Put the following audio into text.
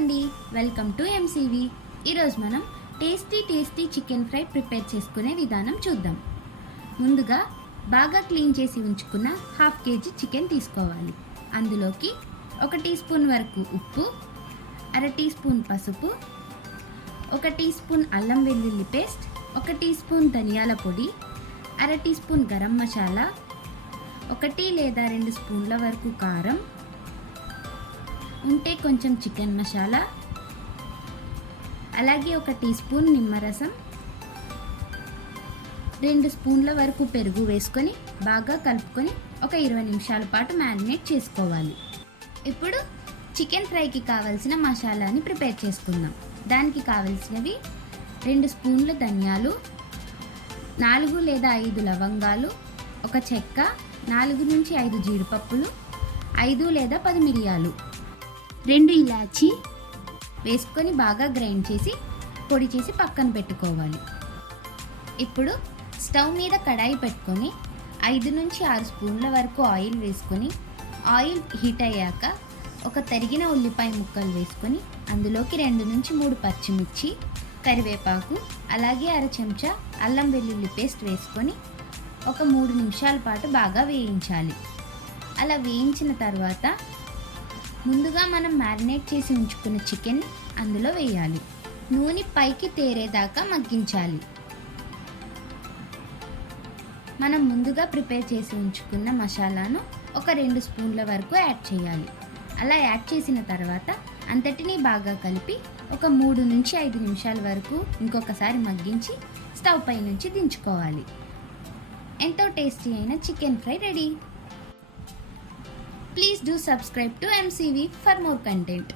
అండి, welcome to MCV. ఈరోజు మనం టేస్టీ చికెన్ ఫ్రై ప్రిపేర్ చేసుకునే విధానం చూద్దాం. ముందుగా బాగా క్లీన్ చేసి ఉంచుకున్న 1/2 kg చికెన్ తీసుకోవాలి. అందులోకి 1 టీ స్పూన్ వరకు ఉప్పు, 1/2 టీ స్పూన్ పసుపు, 1 టీ స్పూన్ అల్లం వెల్లుల్లి పేస్ట్, 1 టీ స్పూన్ ధనియాల పొడి, 1/2 టీ స్పూన్ గరం మసాలా, 1 లేదా 2 స్పూన్ల వరకు కారం, ఉంటే కొంచెం చికెన్ మసాలా, అలాగే 1 టీ స్పూన్ నిమ్మరసం, 2 స్పూన్ల వరకు పెరుగు వేసుకొని బాగా కలుపుకొని ఒక 20 నిమిషాల పాటు మ్యారినేట్ చేసుకోవాలి. ఇప్పుడు చికెన్ ఫ్రైకి కావలసిన మసాలాని ప్రిపేర్ చేసుకుందాం. దానికి కావలసినవి 2 స్పూన్ల ధనియాలు, 4 లేదా 5 లవంగాలు, 1 చెక్క, 4 నుంచి 5 జీడిపప్పులు, 5 లేదా 10 మిరియాలు, 2 ఇలాచీ వేసుకొని బాగా గ్రైండ్ చేసి పొడి చేసి పక్కన పెట్టుకోవాలి. ఇప్పుడు స్టవ్ మీద కడాయి పెట్టుకొని 5 నుంచి 6 స్పూన్ల వరకు ఆయిల్ వేసుకొని ఆయిల్ హీట్ అయ్యాక ఒక తరిగిన ఉల్లిపాయ ముక్కలు వేసుకొని అందులోకి 2 నుంచి 3 పచ్చిమిర్చి, కరివేపాకు, అలాగే 1/2 చెంచా అల్లం వెల్లుల్లి పేస్ట్ వేసుకొని ఒక 3 నిమిషాల పాటు బాగా వేయించాలి. అలా వేయించిన తర్వాత ముందుగా మనం మ్యారినేట్ చేసి ఉంచుకున్న చికెన్ అందులో వేయాలి. నూనె పైకి తేరేదాకా మగ్గించాలి. మనం ముందుగా ప్రిపేర్ చేసి ఉంచుకున్న మసాలాను ఒక 2 స్పూన్ల వరకు యాడ్ చేయాలి. అలా యాడ్ చేసిన తర్వాత అంతటినీ బాగా కలిపి ఒక 3 నుంచి 5 నిమిషాల వరకు ఇంకొకసారి మగ్గించి స్టవ్ పై నుంచి దించుకోవాలి. ఎంతో టేస్టీ అయిన chicken fry ready. Please do subscribe to MCV for more content.